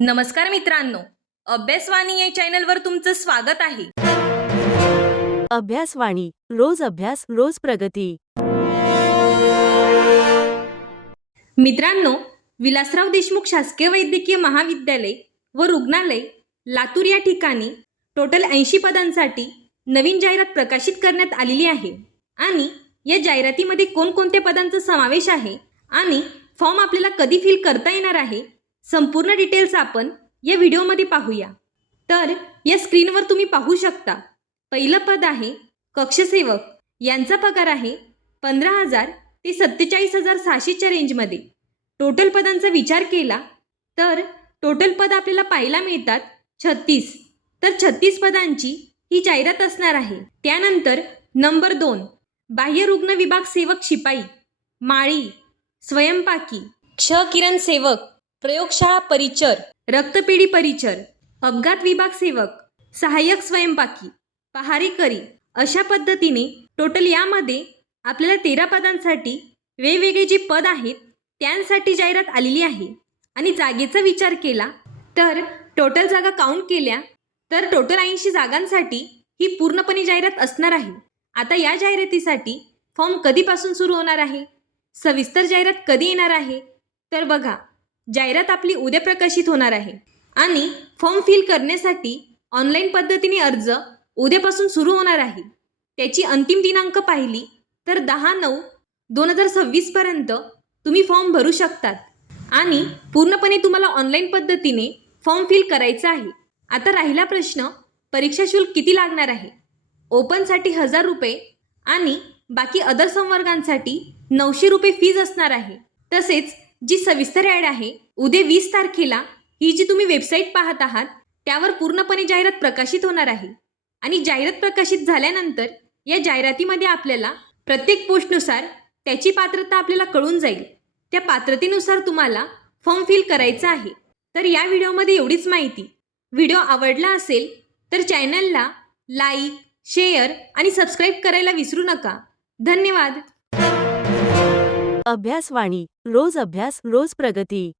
नमस्कार मित्रांनो, अभ्यासवाणी या चॅनलवर तुमचं स्वागत आहे. अभ्यासवाणी रोज अभ्यास रोज प्रगती. मित्रांनो, विलासराव देशमुख शासकीय वैद्यकीय महाविद्यालय व रुग्णालय लातूर या ठिकाणी टोटल 80 पदांसाठी नवीन जाहिरात प्रकाशित करण्यात आलेली आहे आणि या जाहिरातीमध्ये कोणकोणत्या पदांचा समावेश आहे आणि फॉर्म आपल्याला कधी फिल करता येणार आहे, संपूर्ण डिटेल्स आपण या व्हिडिओमध्ये पाहूया. तर या स्क्रीनवर तुम्ही पाहू शकता, पहिलं पद आहे कक्षसेवक. यांचा पगार आहे 15,000 ते 47,600च्या रेंजमध्ये. टोटल पदांचा विचार केला तर टोटल पद आपल्याला पाहायला मिळतात 36. तर 36 पदांची ही जाहिरात असणार आहे. त्यानंतर नंबर 2, बाह्य रुग्ण विभाग सेवक शिपाई, माळी, स्वयंपाकी, क्ष किरण सेवक, प्रयोगशाळा परिचर, रक्तपेढी परिचर, अपघात विभाग सेवक, सहाय्यक स्वयंपाकी, पहारेकरी, अशा पद्धतीने टोटल यामध्ये आपल्याला 13 पदांसाठी वेगवेगळे जे पद आहेत त्यांसाठी जाहिरात आलेली आहे. आणि जागेचा विचार केला तर टोटल जागा काउंट केल्या तर टोटल 80 जागांसाठी ही पूर्णपणे जाहिरात असणार आहे. आता या जाहिरातीसाठी फॉर्म कधीपासून सुरू होणार आहे, सविस्तर जाहिरात कधी येणार आहे, तर बघा, जाहिरात आपली उद्या प्रकाशित होणार आहे आणि फॉर्म फिल करण्यासाठी ऑनलाईन पद्धतीने अर्ज उद्यापासून सुरू होणार आहे. त्याची अंतिम दिनांक पाहिली तर 10/9/2026 पर्यंत तुम्ही फॉर्म भरू शकतात आणि पूर्णपणे तुम्हाला ऑनलाईन पद्धतीने फॉर्म फिल करायचा आहे. आता राहिला प्रश्न, परीक्षा शुल्क किती लागणार आहे. ओपनसाठी 1000 रुपये आणि बाकी अदर संवर्गांसाठी 900 रुपये फीज असणार आहे. तसेच जी सविस्तर ॲड आहे उद्या 20 तारखेला ही जी तुम्ही वेबसाईट पाहत आहात त्यावर पूर्णपणे जाहिरात प्रकाशित होणार आहे. आणि जाहिरात प्रकाशित झाल्यानंतर या जाहिरातीमध्ये आपल्याला प्रत्येक पोस्टनुसार त्याची पात्रता आपल्याला कळून जाईल. त्या पात्रतेनुसार तुम्हाला फॉर्म फिल करायचा आहे. तर या व्हिडिओमध्ये एवढीच माहिती. व्हिडिओ आवडला असेल तर चॅनलला लाईक, शेअर आणि सबस्क्राईब करायला विसरू नका. धन्यवाद. अभ्यासवाणी रोज अभ्यास रोज प्रगती.